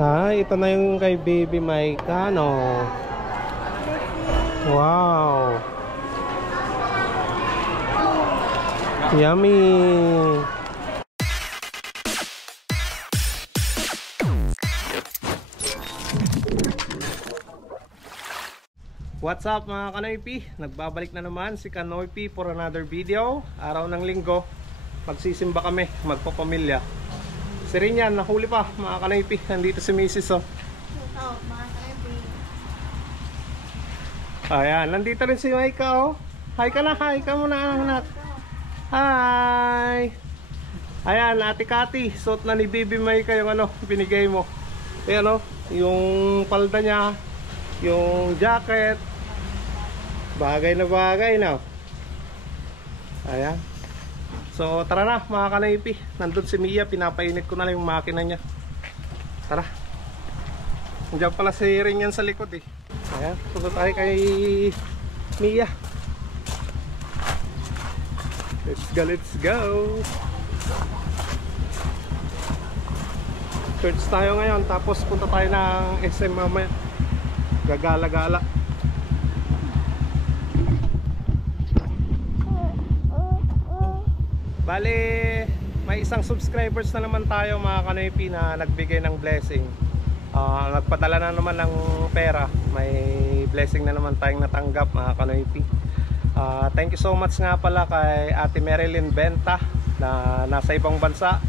Ay, ito na yung kay Baby Maika, no? Wow! Yummy! What's up mga Kanoypi? Nagbabalik na naman si Kanoypi for another video. Araw ng linggo, magsisimba kami, magpapamilya. Si Rinyan, nahuli pa mga Kanoypi. Nandito si Mrs. Oh. Oo, mga Kanoypi. Ayan, nandito rin si Maika oh. Hi ka na, hi ka muna anak. Hi! Ayan, Ate Kati, suot na ni Baby Maika yung ano, binigay mo. Ayan oh, yung palda niya, yung jacket. Bagay na bagay na. Ayan. So tara na mga Kanoypi. Nandun si Mia, pinapainit ko na lang yung makina niya. Tara. Nandiyan pala si Rinyan sa likod eh. Ayan, punta tayo kay Mia. Let's go, let's go. Church tayo ngayon, tapos punta tayo ng SM mamaya. Gagala-gala. Bale, may isang subscribers na naman tayo mga Kanoypi na nagbigay ng blessing. Nagpadala na naman ng pera. May blessing na naman tayong natanggap mga Kanoypi. Thank you so much nga pala kay Ate Marilyn Benta na nasa ibang bansa.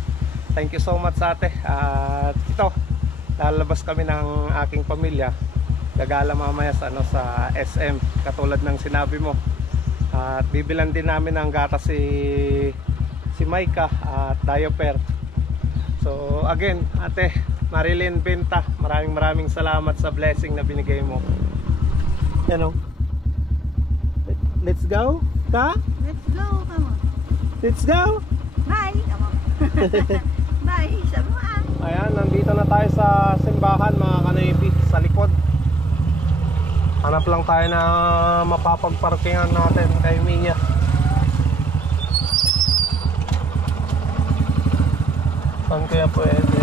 Thank you so much ate. At ito, lalabas kami ng aking pamilya. Gagala mamaya sa, sa SM katulad ng sinabi mo. At bibilan din namin ng gatas si Maika at diaper. So again, Ate Marilyn Benta, maraming salamat sa blessing na binigay mo. Yan o. Let's go, ka? Let's go, come on. Let's go. Bye, come on. Bye, sabi mo ah. Ayan, nandito na tayo sa simbahan mga Kanoypi, sa likod. Hanap lang tayo na mapapagparkingan natin kay Mia. Saan kaya pwede?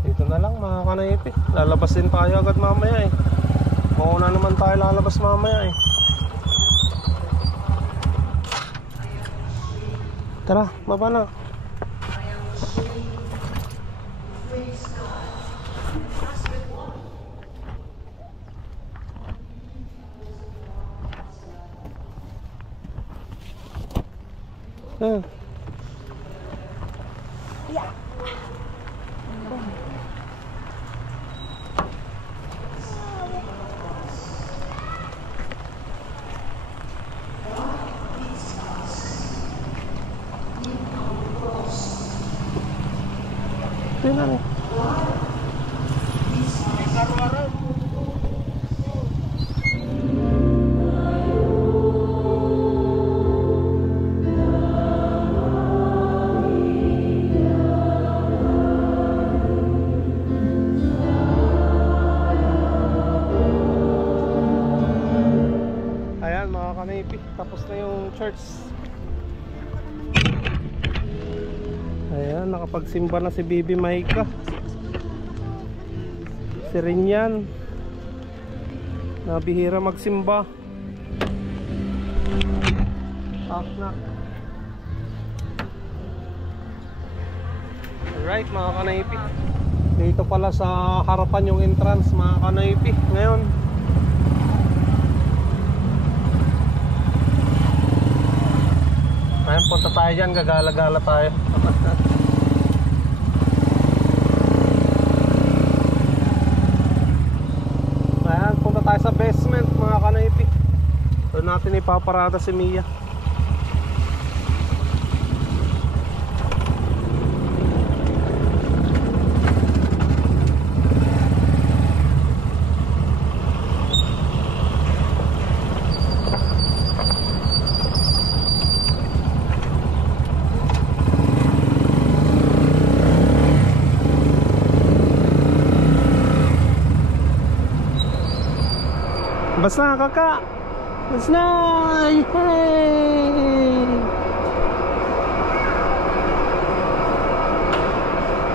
Dito na lang mga Kanoypi. Lalabas din tayo agad mamaya eh. Mauna naman tayo lalabas mamaya eh. Tara, baba na. Yeah. Tingnan eh. Ayan mga Kanoypi, tapos na yung church. Ayan, nakapagsimba na si Baby Maika. Si Rinyan, nabihira magsimba. Na. Alright mga Kanoypi, dito pala sa harapan yung entrance mga Kanoypi. Ngayon ayun, punta tayo dyan, gagala-gala tayo. Ayan, punta tayo sa basement mga Kanoypi. Doon natin ipaparada si Mia. Bas na, kaka. Bas na. Yay!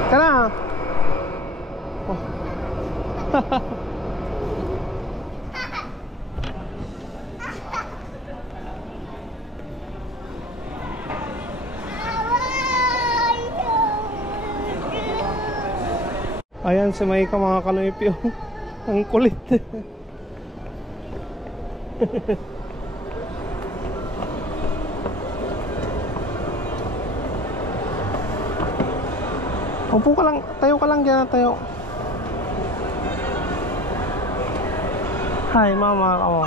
Kana. Oh. Ayan si Maika mga kanoypi. Ang kulit. Upo ka lang, tayo ka lang dyan, tayo. Hi mama ako.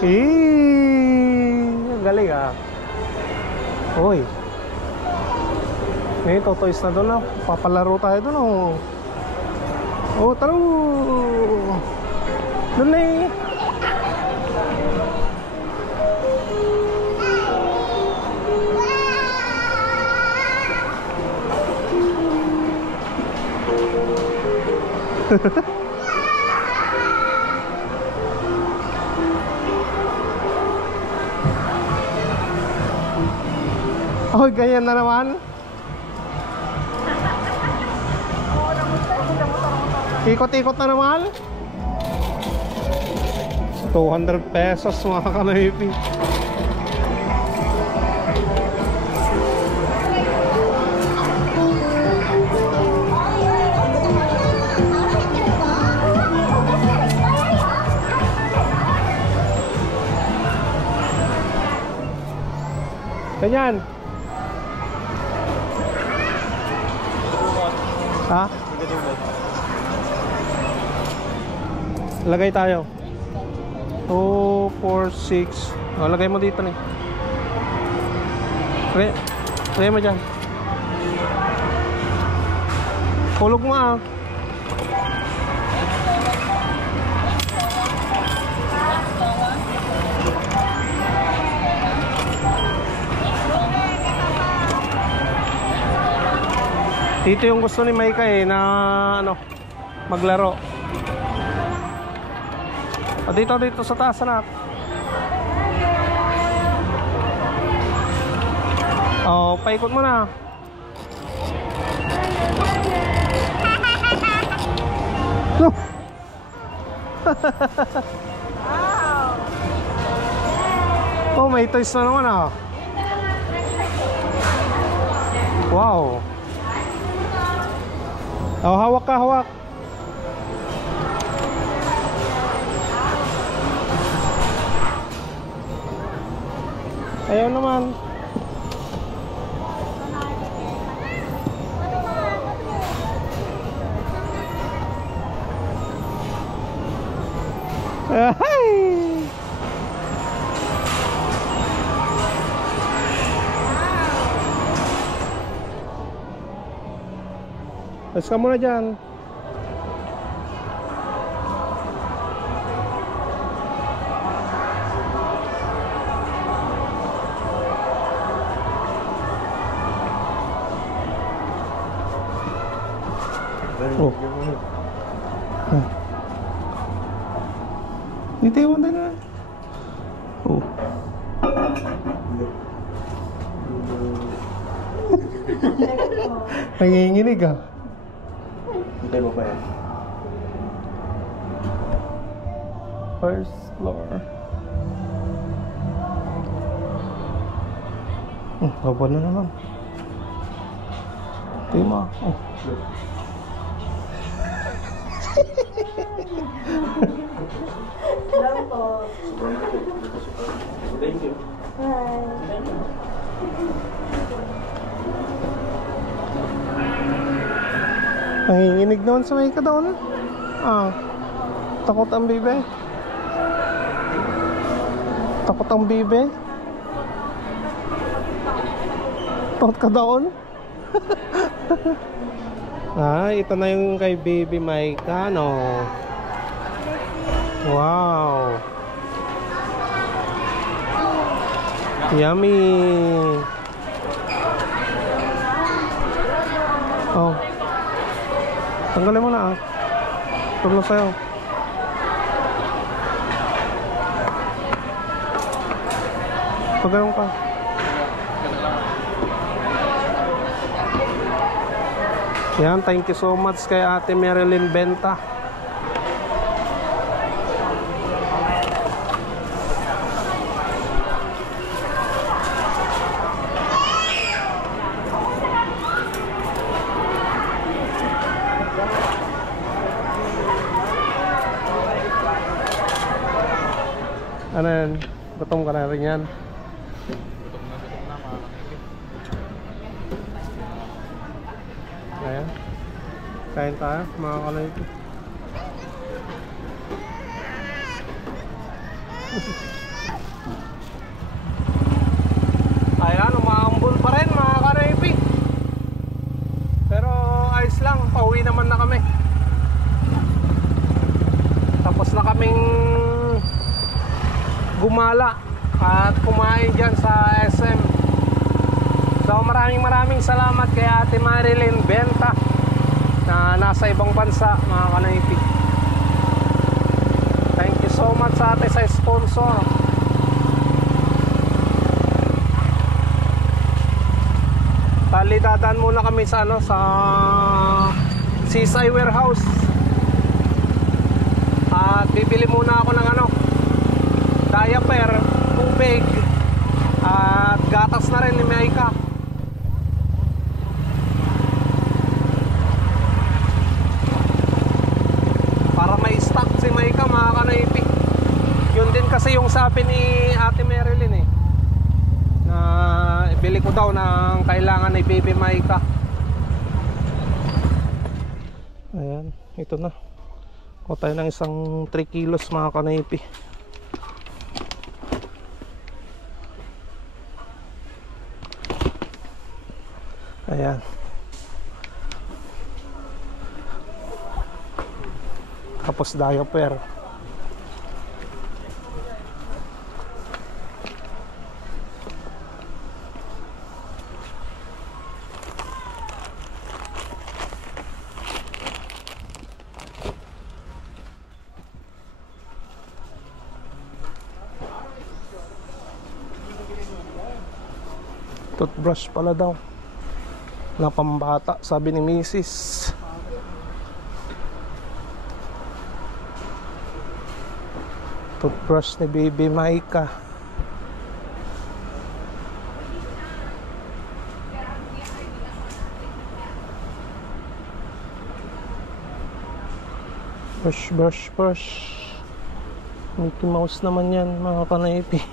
Ang galing ah. Uy. May totoys na doon, papalaro tayo doon. Oh, taro. Doon na eh. Oh, ganyan na naman. Ikot-ikot na naman. 200 pesos mga kanoypi. Ganyan. Ha? Lagay tayo. 2, 4, 6. Oh, lagay mo dito nih. Lagay mo dyan. Kulog mo ah. Dito yung gusto ni Maika eh na ano, maglaro. Dito sa taas anak. Oh, paikot mo na. No. Oh, may toys na naman ah. Wow. Oh, hawak ka, hawak. Ayaw naman. Ay! Let's ka muna dyan. Oh. Dito yung na. Oh. Nanginginig ah. Hintay mo pa yan. First floor. Baba na naman. Tima. Oh. Hello po. Thank you. Hi. Nanginginig naman sa may ka doon. Ah. Takot ang bibe. Takot ang bibe. Takot ka doon. Ah, ito na yung kay Baby Maika, no? Wow. Yummy. Oh. Tanggalin mo na ah. Tulong sa'yo. Pagano'n ka. Yan, thank you so much kay Ate Marilyn Benta. Ano yan? Gutom ka na rin yan. Gutom na mga kanipin. Ayan. Kain tayo mga kanipin. Ayan, umaambon pa rin mga kanipin. Pero ayos lang, pauwi naman na kami. Tapos na kaming gumala at kumain dyan sa SM. So maraming salamat kay Ate Marilyn Benta na nasa ibang bansa mga kanaypi. Thank you so much sa ate sa sponsor. Bali dadaan muna kami sa sa Seaside Warehouse at bibili muna ako ng diaper, tubig at gatas na rin ni Maika. Para may stock si Maika mga kanaypi. Yun din kasi yung sabi ni Ate Marilyn na ibili ko daw ng kailangan ni Baby Maika. Ayan, ito na. Kuha tayo ng isang 3 kilos mga kanaypi. Ayan. Tapos diaper. Toothbrush pala daw na pambata, sabi ni Mrs. Toothbrush ni Baby Maika. Brush. Mickey Mouse naman yan mga kanaypi.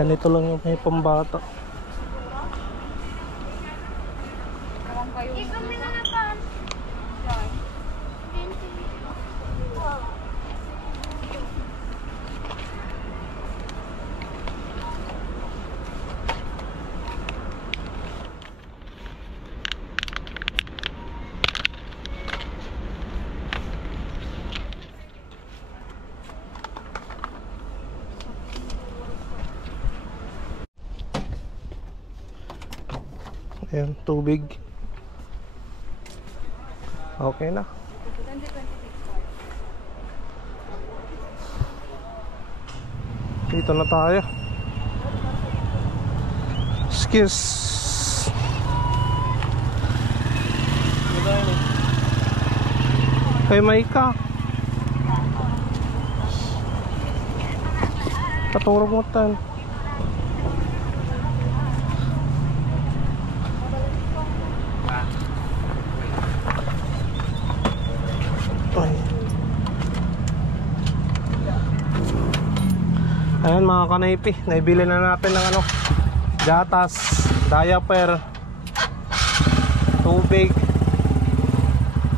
Ganito lang yung may pambata. Ayan, tubig. Okay na. Dito na tayo. Excuse. Kay Maika. Katurog mo tan. Ayan mga kanaypi, naibili na natin ng gatas, diaper, tubig.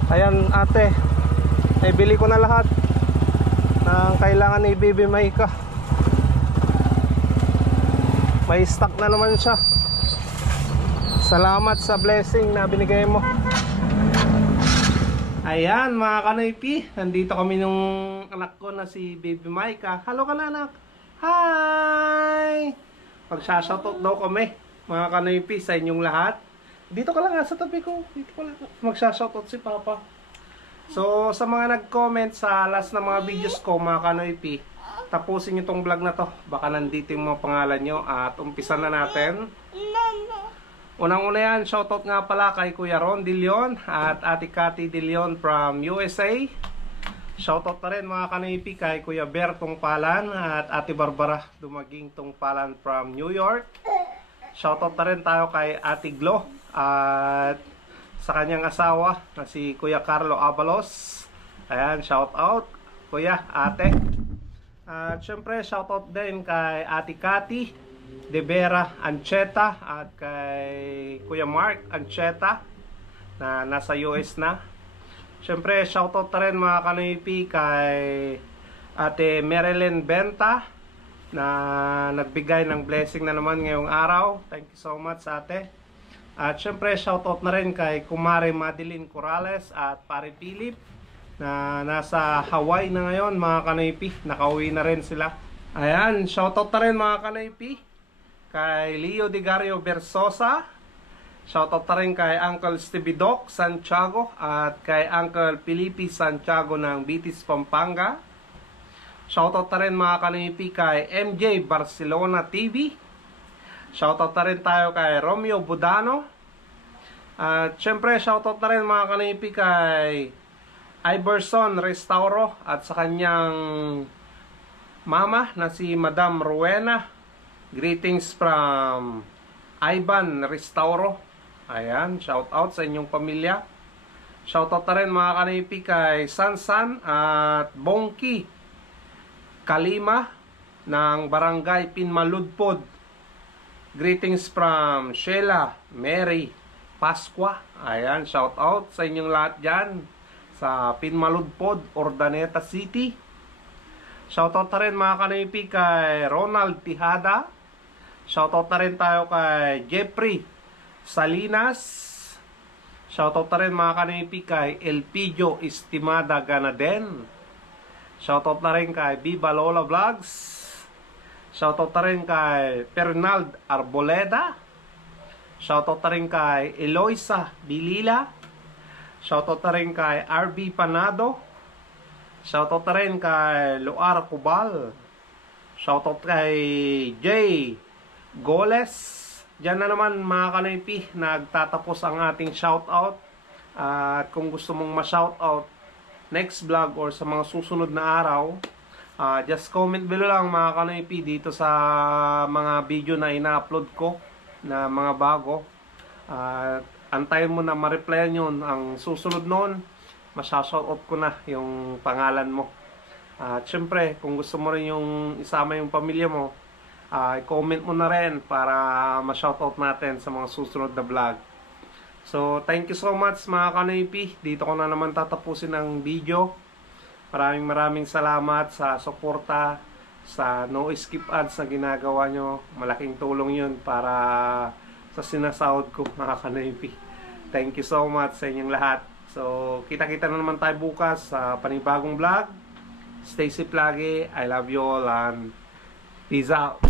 Ayan ate, naibili ko na lahat ng kailangan ni Baby Maika. May stock na naman siya. Salamat sa blessing na binigay mo. Ayan mga kanaypi, nandito kami nung anak ko na si Baby Maika. Hello ka na anak. Hi! Magsashoutout daw kami mga kanaypi sa inyong lahat. Dito ka lang sa tabi ko. Dito ka lang. Magsashoutout si Papa. So sa mga nag-comment sa last na mga videos ko mga kanaypi, tapusin itong vlog na to. Baka nandito yung mga pangalan nyo. At umpisan na natin. Unang-una yan, shoutout nga pala kay Kuya Ron De Leon at Ate Cathy De Leon from USA. Shoutout na rin mga kanipi kay Kuya Ber Tungpalan at Ate Barbara Dumaging Tungpalan from New York. Shoutout na rin tayo kay Ate Glo at sa kanyang asawa na si Kuya Carlo Avalos. Ayan, shoutout Kuya, Ate. At syempre shoutout din kay Ate Cathy De Vera Ancheta at kay Kuya Mark Ancheta na nasa US na. Siyempre shoutout na rin mga kanipi kay Ate Marilyn Benta na nagbigay ng blessing na naman ngayong araw. Thank you so much ate. At siyempre shoutout na rin kay Kumare Madeline Corrales at Pare Philip na nasa Hawaii na ngayon mga kanipi. Nakauwi na rin sila. Ayan, shoutout na rin mga kanipi kay Leo Digario Versosa. Shoutout na rin kay Uncle Stevie Doc Santiago at kay Uncle Felipe Santiago ng Bitis, Pampanga. Shoutout na rin mga kanipi kay MJ Barcelona TV. Shoutout na rin tayo kay Romeo Budano. At syempre shoutout na rin mga kanipi kay Iverson Restauro at sa kanyang mama na si Madam Rowena. Greetings from Ivan Restauro. Ayan, shout out sa inyong pamilya. Shout out na rin mga kanipi kay Sansan at Bongki Kalima ng Barangay Pinmaludpod. Greetings from Sheila Mary Pasqua. Ayan, shout out sa inyong lahat dyan sa Pinmaludpod, Ordaneta City. Shout out na rin mga kanipi kay Ronald Tihada. Shoutout na rin tayo kay Jeffrey Salinas. Shoutout na rin mga kanipi kay Elpidio Estimada Ganaden. Shoutout na rin kay Viva Lola Vlogs. Shoutout na rin kay Fernald Arboleda. Shoutout na rin kay Eloisa Bilila. Shoutout na rin kay RB Panado. Shoutout na rin kay Luar Cubal. Shoutout kay Jay Goles. Diyan na naman mga kanipi, nagtatapos ang ating shoutout. At kung gusto mong ma-shoutout next vlog or sa mga susunod na araw, just comment below lang mga kanipi dito sa mga video na ina-upload ko na mga bago. At antayin mo na ma-replyan yun. Ang susunod noon, masya-shoutout ko na yung pangalan mo. At syempre, kung gusto mo rin yung isama yung pamilya mo, i-comment mo na rin para ma-shoutout natin sa mga susunod na vlog. So, thank you so much mga kanipi. Dito ko na naman tatapusin ang video. Maraming salamat sa suporta, sa no skip ads na ginagawa nyo. Malaking tulong yun para sa sinasahod ko mga kanipi. Thank you so much sa inyong lahat. So, kita-kita na naman tayo bukas sa panibagong vlog. Stay safe lagi. I love you all and peace out.